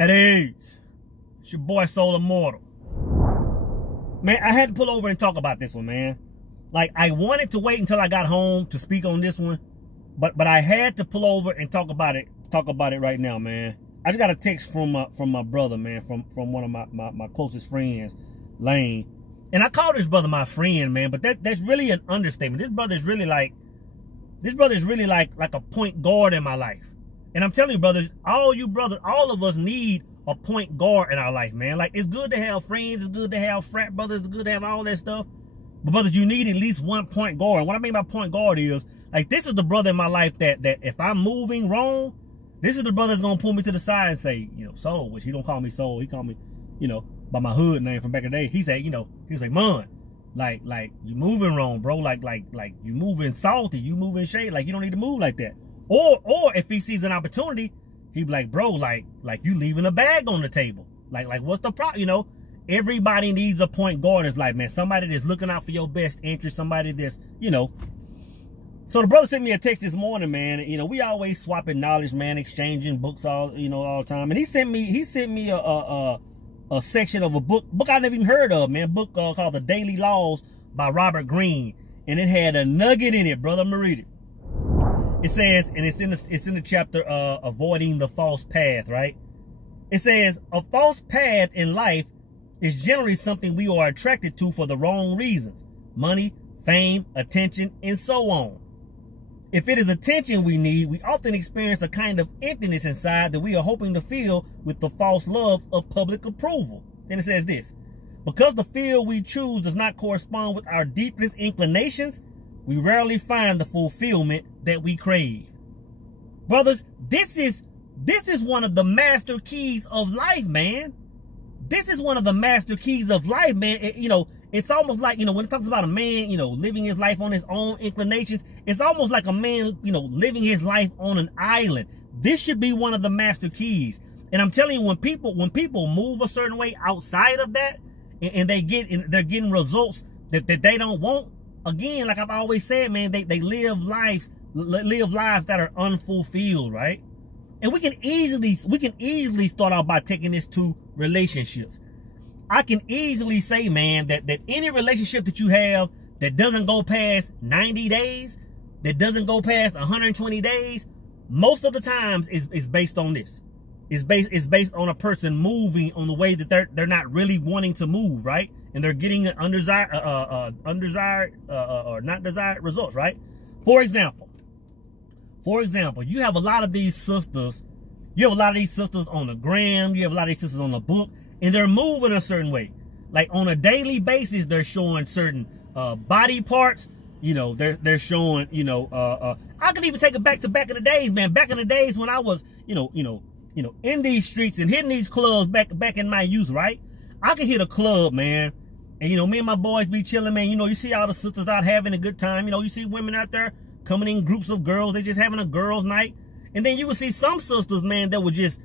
At ease. It's your boy Soul Immortal. Man, I had to pull over and talk about this one, man. Like, I wanted to wait until I got home to speak on this one, but I had to pull over and talk about it right now, man. I just got a text from my brother, man, from one of my closest friends, Lane. And I call this brother my friend, man, but that's really an understatement. This brother is really like a point guard in my life. And I'm telling you, brothers, all of us need a point guard in our life, man. Like, it's good to have friends, it's good to have frat brothers, it's good to have all that stuff. But brothers, you need at least one point guard. And what I mean by point guard is, like, this is the brother in my life that if I'm moving wrong, this is the brother that's gonna pull me to the side and say, you know, Soul, which he don't call me Soul, he call me, you know, by my hood name from back in the day. He said, you know, he was like, man, like you moving wrong, bro. Like you moving salty, you moving shade, like you don't need to move like that. Or if he sees an opportunity, he be like, bro, like you leaving a bag on the table. Like what's the problem? You know, everybody needs a point guard. It's like, man, somebody that's looking out for your best interest, somebody that's, you know. So the brother sent me a text this morning, man. You know, we always swapping knowledge, man, exchanging books all the time. And he sent me a section of a book I never even heard of, man. Book called The Daily Laws by Robert Greene. And it had a nugget in it, brother. I'm gonna read it. It says, and it's in the chapter Avoiding the False Path, right? It says, a false path in life is generally something we are attracted to for the wrong reasons. Money, fame, attention, and so on. If it is attention we need, we often experience a kind of emptiness inside that we are hoping to fill with the false love of public approval. Then it says this, because the field we choose does not correspond with our deepest inclinations, we rarely find the fulfillment that we crave. Brothers, this is one of the master keys of life, man. This is one of the master keys of life, man. You know, it's almost like, you know, when it talks about a man, you know, living his life on his own inclinations, it's almost like a man, you know, living his life on an island. This should be one of the master keys. And I'm telling you, when people move a certain way outside of that, and they're getting results that they don't want, again, like I've always said, man, they live lives that are unfulfilled, right? And we can easily start out by taking this to relationships. I can easily say, man, that any relationship that you have that doesn't go past 90 days, that doesn't go past 120 days, most of the times is based on this. It's based on a person moving on the way that they're not really wanting to move, right? And they're getting undesired or not desired results, right? For example, you have a lot of these sisters. You have a lot of these sisters on the gram. You have a lot of these sisters on the book, and they're moving a certain way. Like on a daily basis, they're showing certain body parts. You know, they're showing. You know, I can even take it back to back in the days, man. Back in the days when I was, you know, in these streets and hitting these clubs back in my youth, right? I could hit a club, man, and, you know, me and my boys be chilling, man. You know, you see all the sisters out having a good time. You know, you see women out there coming in groups of girls. They're just having a girls' night. And then you would see some sisters, man, that were just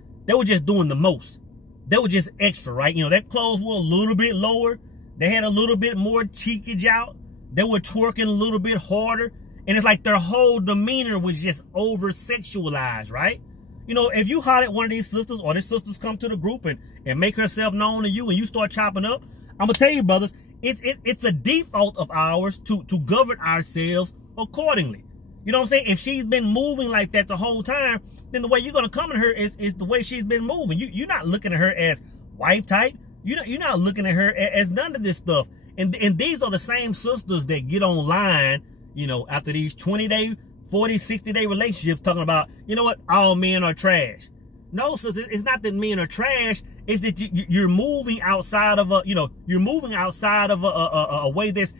doing the most. They were just extra, right? You know, their clothes were a little bit lower. They had a little bit more cheekage out. They were twerking a little bit harder. And it's like their whole demeanor was just over-sexualized, right? You know, if you holler at one of these sisters, or these sisters come to the group and make herself known to you, and you start chopping up, I'm gonna tell you, brothers, it's a default of ours to govern ourselves accordingly. You know what I'm saying? If she's been moving like that the whole time, then the way you're gonna come at her is the way she's been moving. You're not looking at her as wife type. You're not looking at her as none of this stuff. And these are the same sisters that get online, you know, after these 20-day, 40, 60-day relationships, talking about, you know what, all men are trash. No, sister, it's not that men are trash. It's that you're moving outside of a way that's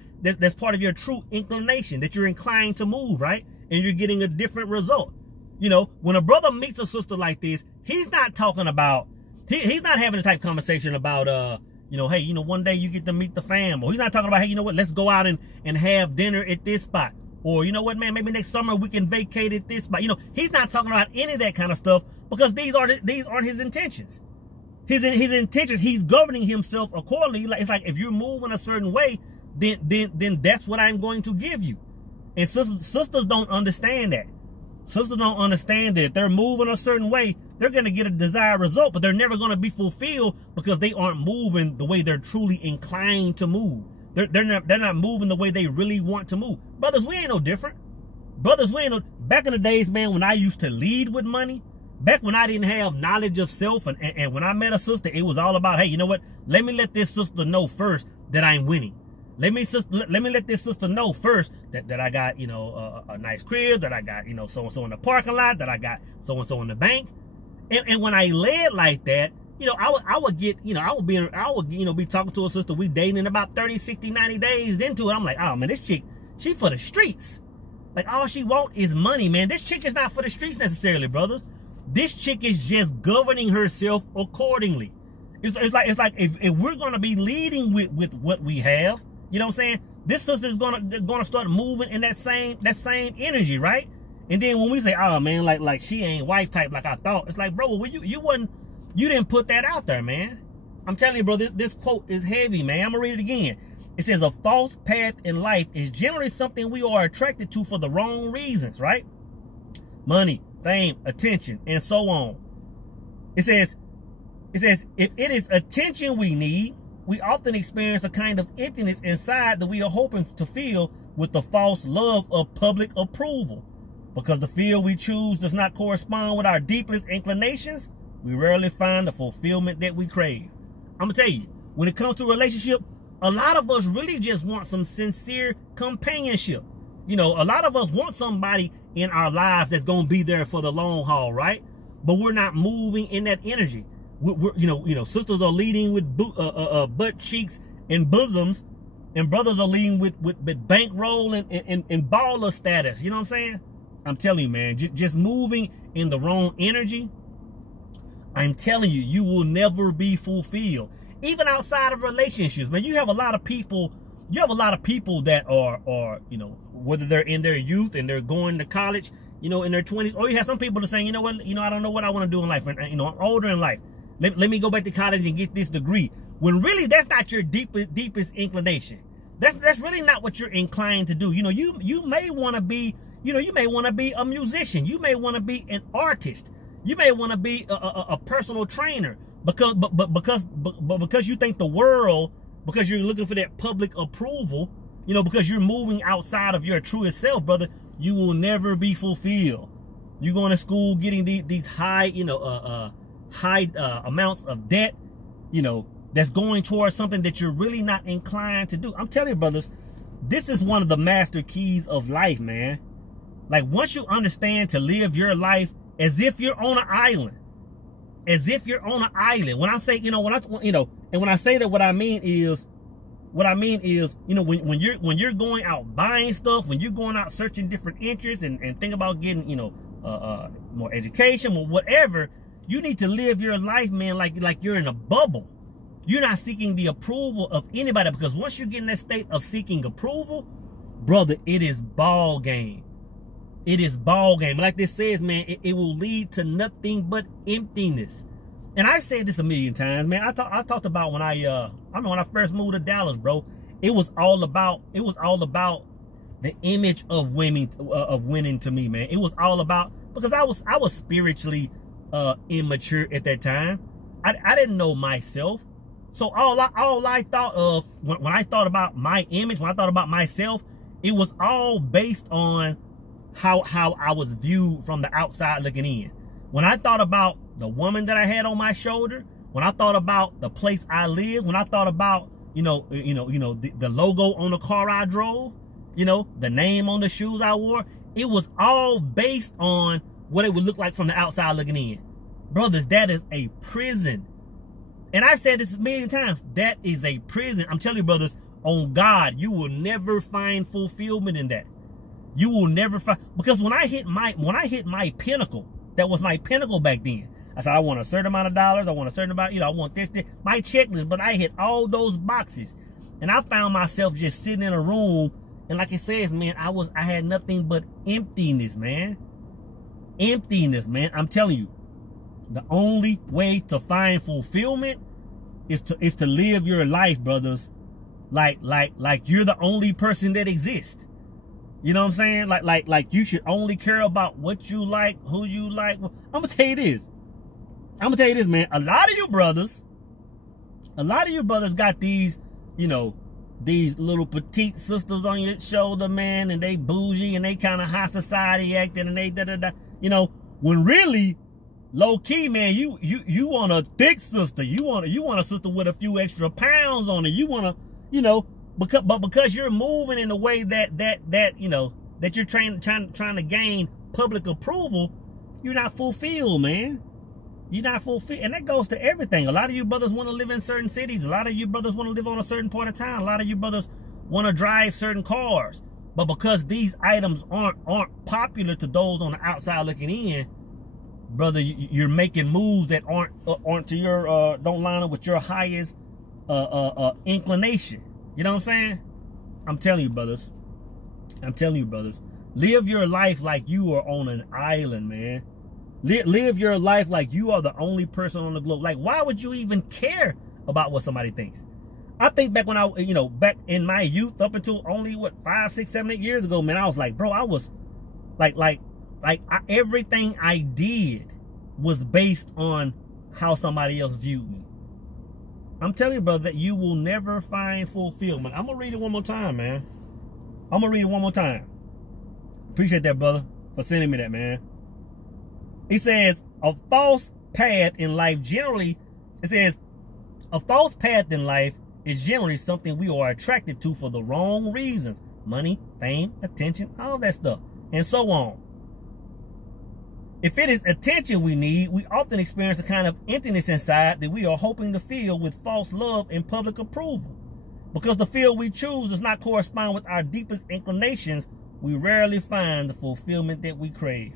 part of your true inclination, that you're inclined to move, right? And you're getting a different result. You know, when a brother meets a sister like this, he's not talking about, he's not having the type of conversation about, you know, hey, you know, one day you get to meet the fam. Or he's not talking about, hey, you know what, let's go out and have dinner at this spot. Or, you know what, man, maybe next summer we can vacate at this spot. You know, he's not talking about any of that kind of stuff, because these aren't his intentions. His intentions, he's governing himself accordingly. Like, it's like, if you're moving a certain way, then that's what I'm going to give you. And sisters don't understand that. Sisters don't understand that if they're moving a certain way, they're going to get a desired result, but they're never going to be fulfilled because they aren't moving the way they're truly inclined to move. They're not moving the way they really want to move. Brothers, we ain't no different. Brothers, we ain't no... Back in the days, man, when I used to lead with money, back when I didn't have knowledge of self, and when I met a sister, it was all about, hey, you know what? Let me let this sister know first that I'm winning. Let me let this sister know first that I got, you know, a nice crib, that I got, you know, so-and-so in the parking lot, that I got so-and-so in the bank. And when I led like that, you know, I would get, you know, I would be talking to a sister, we dating about 30, 60, 90 days into it. I'm like, oh man, this chick, she for the streets. Like, all she want is money, man. This chick is not for the streets necessarily, brothers. This chick is just governing herself accordingly. It's like if we're gonna be leading with what we have, you know what I'm saying? This sister's gonna start moving in that same energy, right? And then when we say, oh man, like she ain't wife type like I thought, it's like, bro, well, you didn't put that out there, man. I'm telling you, bro, this quote is heavy, man. I'm gonna read it again. It says, a false path in life is generally something we are attracted to for the wrong reasons, right? Money, fame, attention, and so on. It says, if it is attention we need, we often experience a kind of emptiness inside that we are hoping to fill with the false love of public approval. Because the field we choose does not correspond with our deepest inclinations, we rarely find the fulfillment that we crave. I'm going to tell you, when it comes to a relationship, a lot of us really just want some sincere companionship. You know, a lot of us want somebody in our lives that's going to be there for the long haul, right? But we're not moving in that energy. You know, sisters are leading with butt cheeks and bosoms, and brothers are leading with bankroll and baller status. You know what I'm saying? I'm telling you, man, just moving in the wrong energy, I'm telling you, you will never be fulfilled. Even outside of relationships, man, you have a lot of people that are, you know, whether they're in their youth and they're going to college, you know, in their 20s, or you have some people that are saying, you know what, you know, I don't know what I want to do in life. And, you know, I'm older in life. Let me go back to college and get this degree. When really that's not your deepest inclination. That's really not what you're inclined to do. You know, you may want to be, you know, you may want to be a musician. You may want to be an artist. You may want to be a personal trainer. Because you think the world, because you're looking for that public approval, you know, because you're moving outside of your truest self, brother, you will never be fulfilled. You're going to school getting these high, you know, high amounts of debt, you know, that's going towards something that you're really not inclined to do. I'm telling you, brothers, this is one of the master keys of life, man. Like, once you understand to live your life as if you're on an island, as if you're on an island. When I say, you know, and when I say that, what I mean is, you know, when you're going out buying stuff, when you're going out searching different interests and think about getting, you know, more education or whatever, you need to live your life, man, like you're in a bubble. You're not seeking the approval of anybody, because once you get in that state of seeking approval, brother, it is ball game. It is ball game. Like this says, man, it will lead to nothing but emptiness. And I've said this a million times, man. I talked about when I know when I first moved to Dallas, bro. It was all about the image of winning to me, man. It was all about, because I was spiritually immature at that time. I didn't know myself. So all I thought of when I thought about my image, when I thought about myself, it was all based on how I was viewed from the outside looking in. When I thought about the woman that I had on my shoulder, when I thought about the place I lived, when I thought about, the logo on the car I drove, you know, the name on the shoes I wore, it was all based on what it would look like from the outside looking in. Brothers, that is a prison. And I've said this a million times. That is a prison. I'm telling you, brothers, on God, you will never find fulfillment in that. You will never find, because when I hit my pinnacle, that was my pinnacle back then. I said, I want a certain amount of dollars. I want a certain amount, I want this, my checklist, but I hit all those boxes. And I found myself just sitting in a room. And like it says, man, I had nothing but emptiness, man. Emptiness, man. I'm telling you, the only way to find fulfillment is to live your life, brothers, like you're the only person that exists. You know what I'm saying? Like you should only care about what you like, who you like. I'm gonna tell you this. Man. A lot of you brothers got these, you know, these little petite sisters on your shoulder, man, and they bougie and they kind of high society acting and they da-da-da. You know, when really, low key, man, you want a thick sister. You want a sister with a few extra pounds on it. You want to, you know, because you're moving in a way that you know, that you're trying to gain public approval, you're not fulfilled, man. You're not fulfilled. And that goes to everything. A lot of you brothers want to live in certain cities. A lot of you brothers want to live on a certain point of time. A lot of you brothers want to drive certain cars. But because these items aren't popular to those on the outside looking in, brother, you're making moves that aren't to your don't line up with your highest inclination. You know what I'm saying? I'm telling you, brothers. Live your life like you are on an island, man. Live your life like you are the only person on the globe. Like, why would you even care about what somebody thinks? I think back when back in my youth, up until only, what, 5, 6, 7, 8 years ago, man, I was like, bro, I was everything I did was based on how somebody else viewed me. I'm telling you, brother, that you will never find fulfillment. I'm going to read it one more time, man. Appreciate that, brother, for sending me that, man. He says, a false path in life is generally something we are attracted to for the wrong reasons. Money, fame, attention, all that stuff, and so on. If it is attention we need, we often experience a kind of emptiness inside that we are hoping to fill with false love and public approval. Because the field we choose does not correspond with our deepest inclinations, we rarely find the fulfillment that we crave.